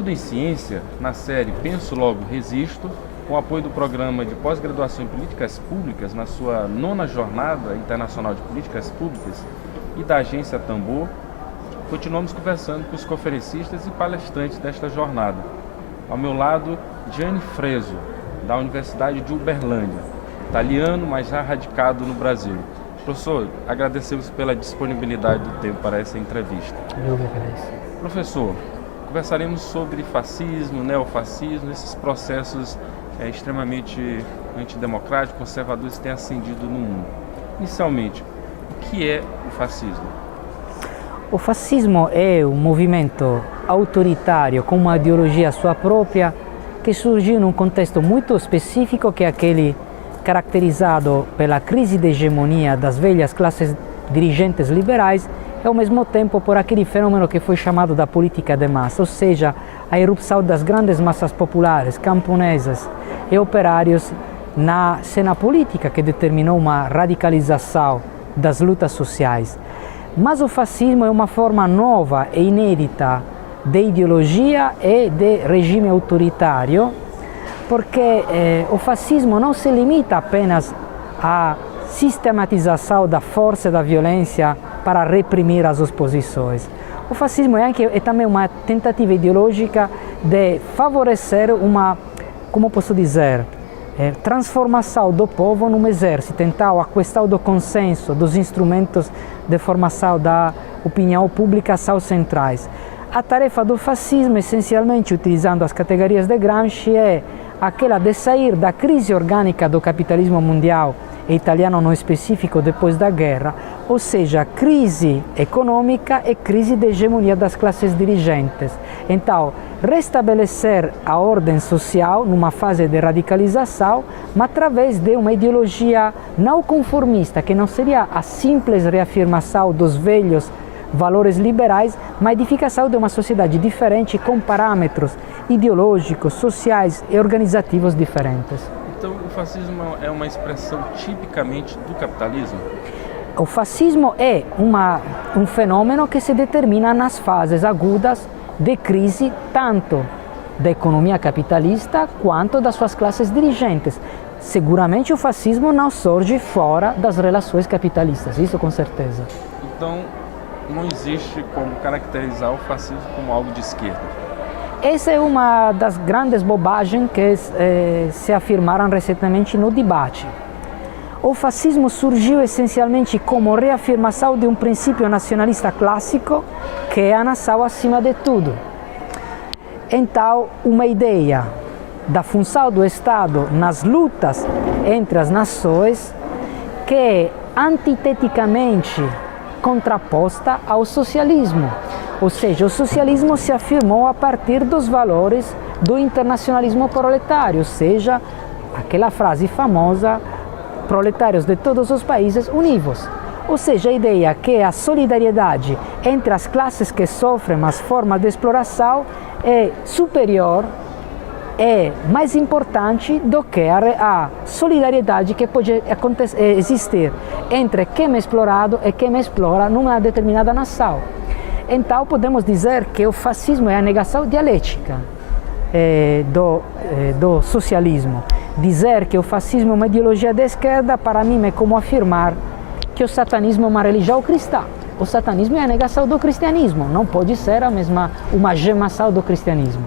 Tudo em Ciência, na série Penso Logo Resisto, com o apoio do Programa de Pós-Graduação em Políticas Públicas, na sua 9ª Jornada Internacional de Políticas Públicas e da Agência Tambor, continuamos conversando com os conferencistas e palestrantes desta jornada. Ao meu lado, Gianni Freso, da Universidade de Uberlândia, italiano, mas já radicado no Brasil. Professor, agradecemos pela disponibilidade do tempo para essa entrevista. Eu que agradeço. Professor, conversaremos sobre fascismo, neofascismo, esses processos extremamente antidemocráticos, conservadores que têm ascendido no mundo. Inicialmente, o que é o fascismo? O fascismo é um movimento autoritário com uma ideologia sua própria que surgiu num contexto muito específico, que é aquele caracterizado pela crise de hegemonia das velhas classes dirigentes liberais e ao mesmo tempo por aquele fenômeno que foi chamado da política de massa, ou seja, a erupção das grandes massas populares, camponesas e operários na cena política, que determinou uma radicalização das lutas sociais. Mas o fascismo é uma forma nova e inédita de ideologia e de regime autoritário, porque o fascismo não se limita apenas à sistematização da força e da violência para reprimir as oposições. O fascismo é também uma tentativa ideológica de favorecer uma, como posso dizer, transformação do povo num exército, então a questão do consenso, dos instrumentos de formação da opinião pública são centrais. A tarefa do fascismo, essencialmente utilizando as categorias de Gramsci, é aquela de sair da crise orgânica do capitalismo mundial e italiano no específico depois da guerra, ou seja, crise econômica e crise de hegemonia das classes dirigentes. Então, restabelecer a ordem social numa fase de radicalização, mas através de uma ideologia não conformista, que não seria a simples reafirmação dos velhos valores liberais, mas a edificação de uma sociedade diferente com parâmetros ideológicos, sociais e organizativos diferentes. Então, o fascismo é uma expressão tipicamente do capitalismo? O fascismo é um fenômeno que se determina nas fases agudas de crise, tanto da economia capitalista quanto das suas classes dirigentes. Seguramente o fascismo não surge fora das relações capitalistas, isso com certeza. Então, não existe como caracterizar o fascismo como algo de esquerda? Essa é uma das grandes bobagens que se afirmaram recentemente no debate. O fascismo surgiu essencialmente como reafirmação de um princípio nacionalista clássico, que é a nação acima de tudo. Então, uma ideia da função do Estado nas lutas entre as nações que é antiteticamente contraposta ao socialismo. Ou seja, o socialismo se afirmou a partir dos valores do internacionalismo proletário, ou seja, aquela frase famosa, proletários de todos os países univos. Ou seja, a ideia que a solidariedade entre as classes que sofrem as formas de exploração é superior, é mais importante do que a solidariedade que pode existir entre quem é explorado e quem explora numa determinada nação. Então, podemos dizer que o fascismo é a negação dialética do socialismo. Dizer que o fascismo é uma ideologia de esquerda, para mim, é como afirmar que o satanismo é uma religião cristã. O satanismo é a negação do cristianismo, não pode ser uma gemação do cristianismo.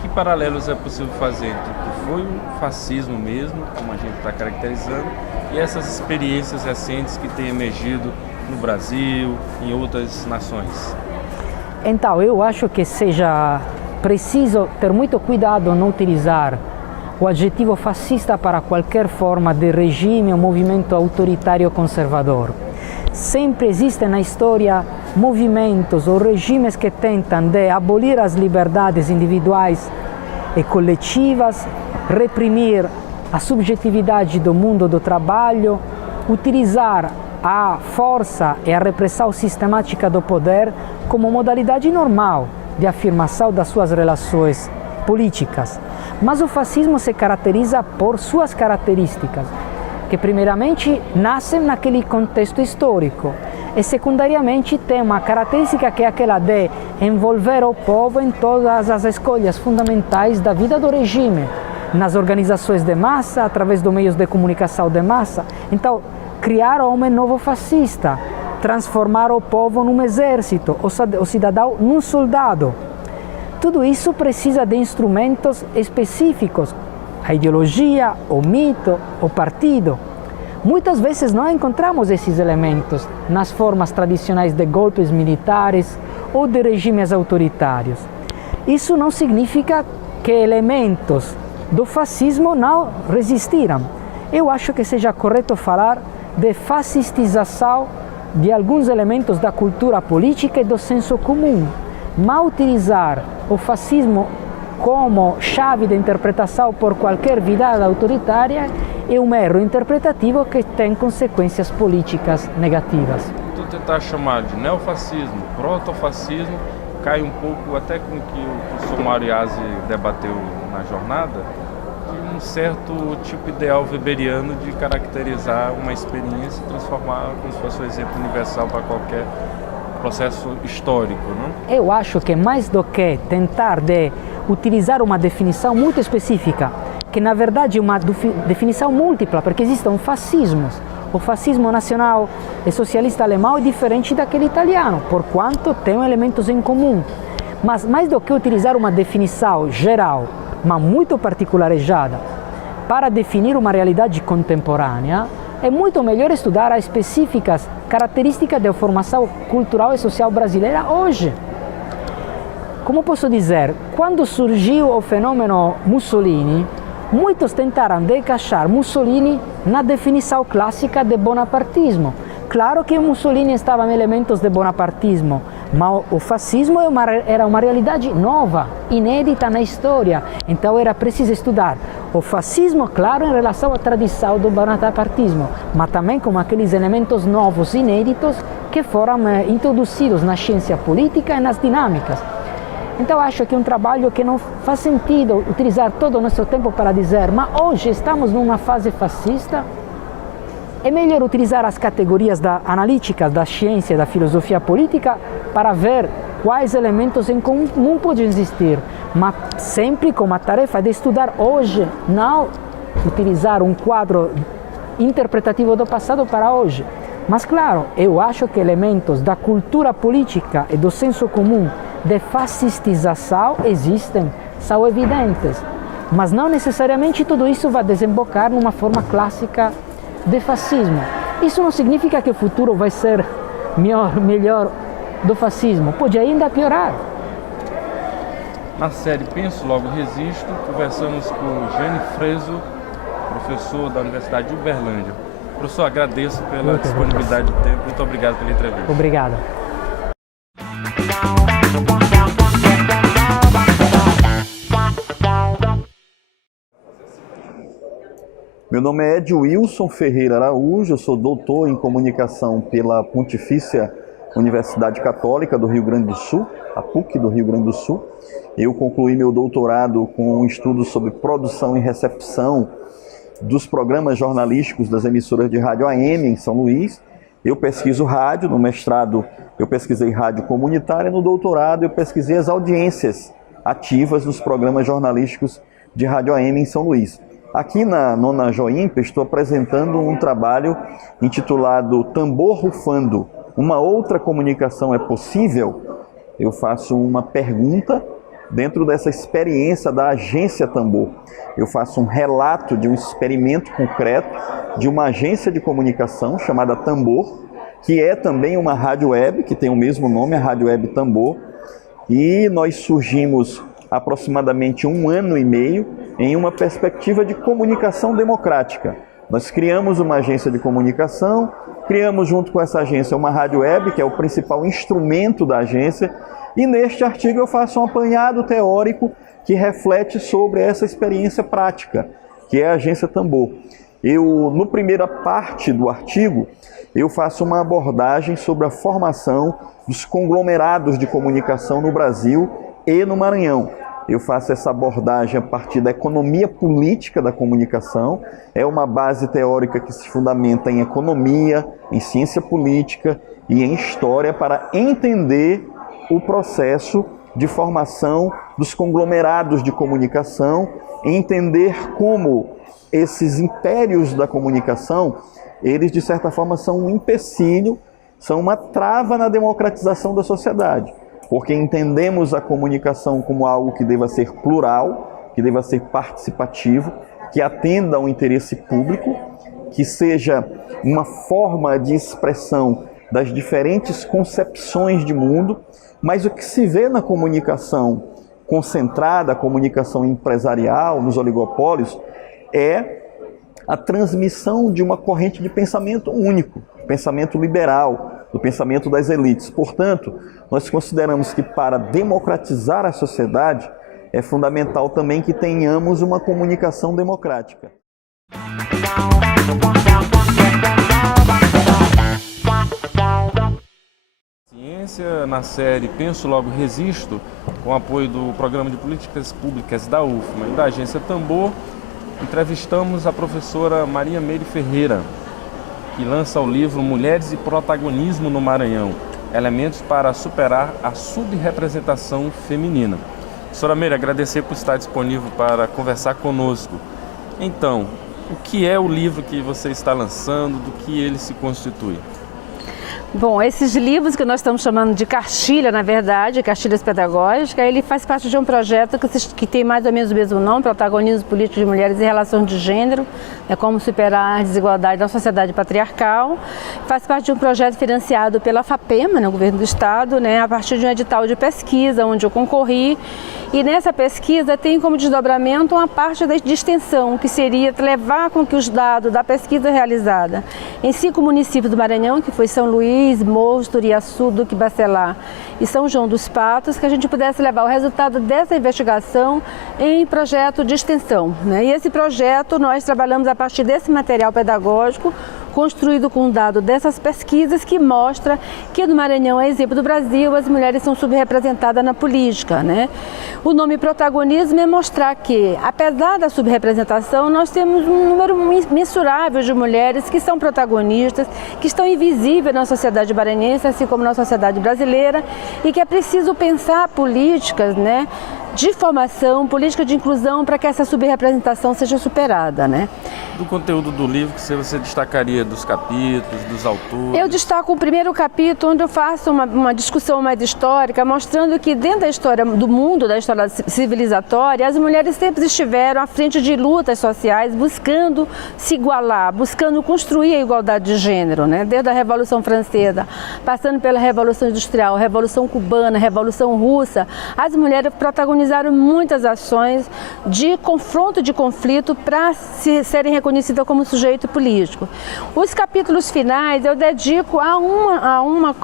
Que paralelos é possível fazer entre o que foi o fascismo mesmo, como a gente está caracterizando, e essas experiências recentes que têm emergido no Brasil, em outras nações? Então, eu acho que seja preciso ter muito cuidado em não utilizar o adjetivo fascista para qualquer forma de regime ou movimento autoritário conservador. Sempre existem na história movimentos ou regimes que tentam de abolir as liberdades individuais e coletivas, reprimir a subjetividade do mundo do trabalho, utilizar a força e a repressão sistemática do poder como modalidade normal de afirmação das suas relações políticas. Mas o fascismo se caracteriza por suas características, que primeiramente nascem naquele contexto histórico e secundariamente tem uma característica que é aquela de envolver o povo em todas as escolhas fundamentais da vida do regime, nas organizações de massa, através dos meios de comunicação de massa. Então, criar um homem novo fascista, transformar o povo num exército, o cidadão num soldado. Tudo isso precisa de instrumentos específicos, a ideologia, o mito, o partido. Muitas vezes não encontramos esses elementos nas formas tradicionais de golpes militares ou de regimes autoritários. Isso não significa que elementos do fascismo não resistiram. Eu acho que seja correto falar de fascistização de alguns elementos da cultura política e do senso comum, mas utilizar o fascismo como chave de interpretação por qualquer virada autoritária é um erro interpretativo que tem consequências políticas negativas. Tu tentar chamar de neofascismo, protofascismo, cai um pouco até com o que o professor Mariazzi debateu na jornada, de um certo tipo ideal weberiano de caracterizar uma experiência e transformar como se fosse um exemplo universal para qualquer processo histórico, não? Eu acho que mais do que tentar de utilizar uma definição muito específica, que na verdade é uma definição múltipla, porque existem fascismos. O fascismo nacional e socialista alemão é diferente daquele italiano, por quanto tem elementos em comum. Mas mais do que utilizar uma definição geral, mas muito particularizada, para definir uma realidade contemporânea, é muito melhor estudar as específicas características da formação cultural e social brasileira hoje. Como posso dizer, quando surgiu o fenômeno Mussolini, muitos tentaram de encaixar Mussolini na definição clássica de bonapartismo. Claro que Mussolini estava em elementos de bonapartismo, mas o fascismo era uma realidade nova, inédita na história. Então era preciso estudar o fascismo, claro, em relação à tradição do bonapartismo, mas também com aqueles elementos novos, inéditos, que foram introduzidos na ciência política e nas dinâmicas. Então acho que é um trabalho que não faz sentido utilizar todo o nosso tempo para dizer, mas hoje estamos numa fase fascista. É melhor utilizar as categorias analíticas da ciência e da filosofia política para ver quais elementos em comum podem existir, mas sempre com a tarefa de estudar hoje, não utilizar um quadro interpretativo do passado para hoje. Mas claro, eu acho que elementos da cultura política e do senso comum de fascistização existem, são evidentes, mas não necessariamente tudo isso vai desembocar numa forma clássica de fascismo. Isso não significa que o futuro vai ser melhor do fascismo, pode ainda piorar. Na série Penso Logo Resisto, conversamos com Jane Freso, professor da Universidade de Uberlândia. Professor, agradeço pela disponibilidade do tempo, muito obrigado pela entrevista. Obrigado. Meu nome é Edwilson Ferreira Araújo, eu sou doutor em comunicação pela Pontifícia Universidade Católica do Rio Grande do Sul, a PUC do Rio Grande do Sul. Eu concluí meu doutorado com um estudo sobre produção e recepção dos programas jornalísticos das emissoras de rádio AM em São Luís. Eu pesquiso rádio, no mestrado eu pesquisei rádio comunitária, no doutorado eu pesquisei as audiências ativas dos programas jornalísticos de rádio AM em São Luís. Aqui na Nona Joimp estou apresentando um trabalho intitulado Tambor Rufando, uma outra comunicação é possível? Eu faço uma pergunta dentro dessa experiência da agência Tambor. Eu faço um relato de um experimento concreto de uma agência de comunicação chamada Tambor, que é também uma rádio web, que tem o mesmo nome, a Rádio Web Tambor, e nós surgimos aproximadamente 1 ano e meio em uma perspectiva de comunicação democrática. Nós criamos uma agência de comunicação, criamos junto com essa agência uma rádio web, que é o principal instrumento da agência, e neste artigo eu faço um apanhado teórico que reflete sobre essa experiência prática, que é a agência Tambor. No primeira parte do artigo, eu faço uma abordagem sobre a formação dos conglomerados de comunicação no Brasil e no Maranhão. Eu faço essa abordagem a partir da economia política da comunicação. É uma base teórica que se fundamenta em economia, em ciência política e em História para entender o processo de formação dos conglomerados de comunicação, entender como esses impérios da comunicação, eles de certa forma são um empecilho, são uma trava na democratização da sociedade, porque entendemos a comunicação como algo que deva ser plural, que deva ser participativo, que atenda ao interesse público, que seja uma forma de expressão das diferentes concepções de mundo, mas o que se vê na comunicação concentrada, a comunicação empresarial, nos oligopólios, é a transmissão de uma corrente de pensamento único, pensamento liberal, do pensamento das elites. Portanto, nós consideramos que para democratizar a sociedade, é fundamental também que tenhamos uma comunicação democrática. Ciência, na série Penso Logo Resisto, com apoio do Programa de Políticas Públicas da UFMA e da Agência Tambor, entrevistamos a professora Maria Meire Ferreira, que lança o livro Mulheres e Protagonismo no Maranhão, Elementos para Superar a Subrepresentação Feminina. Professora Meire, agradecer por estar disponível para conversar conosco. Então, o que é o livro que você está lançando, do que ele se constitui? Bom, esses livros que nós estamos chamando de cartilha, na verdade, cartilhas pedagógicas, ele faz parte de um projeto que tem mais ou menos o mesmo nome, Protagonismo Político de Mulheres e Relações de Gênero, como superar a desigualdade da sociedade patriarcal. Faz parte de um projeto financiado pela FAPEMA, no governo do estado, a partir de um edital de pesquisa onde eu concorri. E nessa pesquisa tem como desdobramento uma parte de extensão, que seria levar com que os dados da pesquisa realizada em 5 municípios do Maranhão, que foi São Luís, Morros, Turiaçu, Duque Bacelar e São João dos Patos, que a gente pudesse levar o resultado dessa investigação em projeto de extensão. E esse projeto nós trabalhamos a partir desse material pedagógico, construído com o dado dessas pesquisas, que mostra que no Maranhão, a exemplo do Brasil, as mulheres são subrepresentadas na política. O nome protagonismo é mostrar que, apesar da subrepresentação, nós temos um número mensurável de mulheres que são protagonistas, que estão invisíveis na sociedade maranhense, assim como na sociedade brasileira, e que é preciso pensar políticas, de formação, política de inclusão, para que essa subrepresentação seja superada. Do conteúdo do livro, que você destacaria dos capítulos, dos autores? Eu destaco o primeiro capítulo, onde eu faço uma discussão mais histórica, mostrando que dentro da história do mundo, da história civilizatória, as mulheres sempre estiveram à frente de lutas sociais, buscando se igualar, buscando construir a igualdade de gênero, desde a Revolução Francesa, passando pela Revolução Industrial, Revolução Cubana, Revolução Russa, as mulheres protagonizaram muitas ações de confronto, de conflito, para serem reconhecidas como sujeito político. Os capítulos finais eu dedico a uma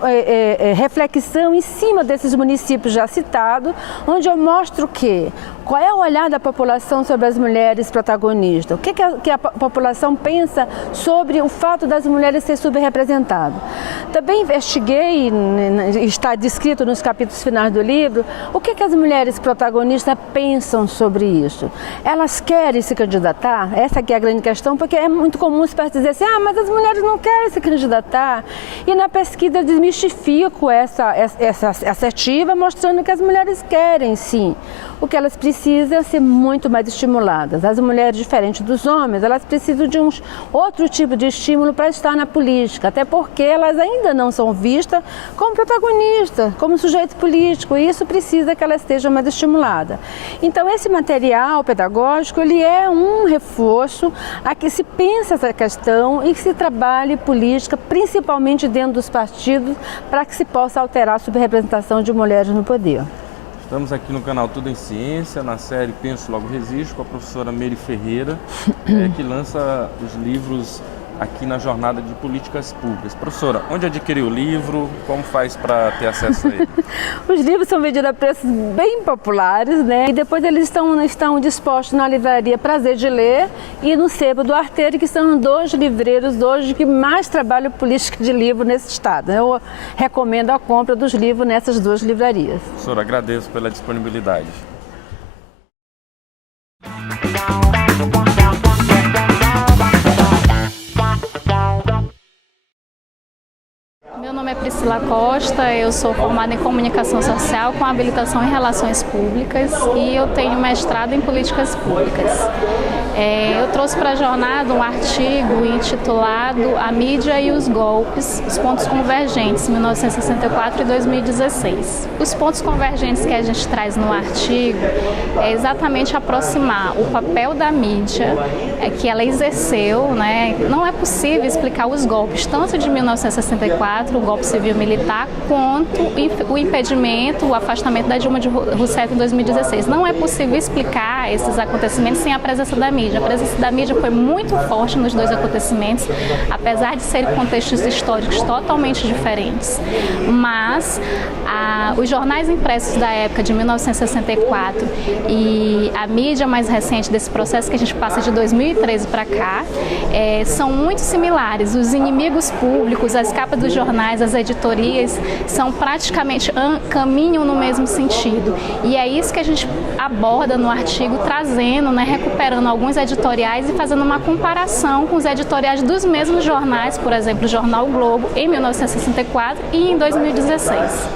reflexão em cima desses municípios já citados, onde eu mostro qual é o olhar da população sobre as mulheres protagonistas, o que a população pensa sobre o fato das mulheres serem subrepresentadas. Também investiguei, está descrito nos capítulos finais do livro, o que as mulheres protagonistas pensam sobre isso. Elas querem se candidatar? Essa aqui é a grande questão, porque é muito comum se dizer assim, mas as mulheres não querem se candidatar. E na pesquisa eu desmistifico essa assertiva, mostrando que as mulheres querem sim. O que elas precisam é ser muito mais estimuladas. As mulheres, diferente dos homens, elas precisam de um outro tipo de estímulo para estar na política, até porque elas ainda não são vistas como protagonistas, como sujeito político, e isso precisa que elas estejam mais estimuladas. Então, esse material pedagógico, ele é um reforço a que se pense essa questão e que se trabalhe política, principalmente dentro dos partidos, para que se possa alterar a subrepresentação de mulheres no poder. Estamos aqui no canal Tudo em Ciência, na série Penso Logo Resisto, com a professora Meire Ferreira, que lança os livros aqui na Jornada de Políticas Públicas. Professora, onde adquirir o livro? Como faz para ter acesso a ele? Os livros são vendidos a preços bem populares, e depois eles estão dispostos na livraria Prazer de Ler e no Sebo do Arteiro, que são 2 livreiros hoje que mais trabalham política de livro nesse estado. Eu recomendo a compra dos livros nessas 2 livrarias. Professora, agradeço pela disponibilidade. Meu nome é Priscila Costa, eu sou formada em Comunicação Social com habilitação em Relações Públicas e eu tenho mestrado em Políticas Públicas. Eu trouxe para a jornada um artigo intitulado A Mídia e os Golpes, os Pontos Convergentes, 1964 e 2016. Os pontos convergentes que a gente traz no artigo é exatamente aproximar o papel da mídia que ela exerceu, né? Não é possível explicar os golpes, tanto de 1964, o golpe civil-militar, quanto o impedimento, o afastamento da Dilma Rousseff em 2016. Não é possível explicar esses acontecimentos sem a presença da mídia. A presença da mídia foi muito forte nos dois acontecimentos, apesar de serem contextos históricos totalmente diferentes. Mas os jornais impressos da época de 1964 e a mídia mais recente desse processo que a gente passa de 2013 para cá são muito similares. Os inimigos públicos, as capas dos jornais, as editorias são praticamente caminham no mesmo sentido. E é isso que a gente aborda no artigo, trazendo, né, recuperando alguns editoriais e fazendo uma comparação com os editoriais dos mesmos jornais, por exemplo, o jornal O Globo em 1964 e em 2016.